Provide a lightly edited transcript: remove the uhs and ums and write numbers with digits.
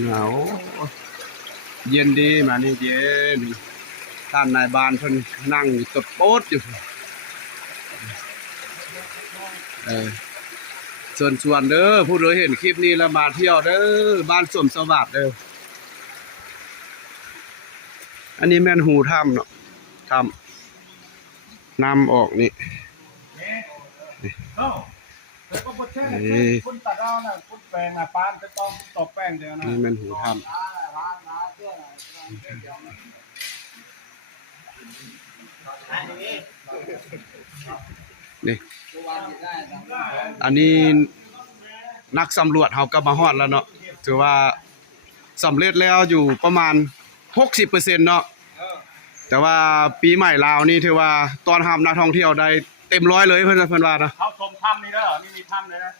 เหงาเย็นดีมานี่เย็นท่านนายบ้านเพิ่นนั่งตดโป๊ดอยู่ชวนเด้อผู้ใดเห็นคลิปนี้แล้วมาเที่ยวเด้อบ้านสมสวัสดิ์เด้ออันนี้แม่นหูถ้ำเนาะถ้ำน้ำออกนี่คุณตัดเอาน่ะคุณแปลงน่ะปานจะต้องตอกแป้งเดียวนะ นี่แม่นหูถ้ำนี่อันนี้นักสำรวจเขาก็มาฮอดแล้วเนาะถือว่าสำเร็จแล้วอยู่ประมาณ 60% เนาะแต่ว่าปีใหม่ลาวนี่ถือว่าตอนรับนักท่องเที่ยวได้เต็มร้อยเลยเพิ่นว่านะเขาชมถ้ำนี่เด้อนี่มีถ้ำเลยนะ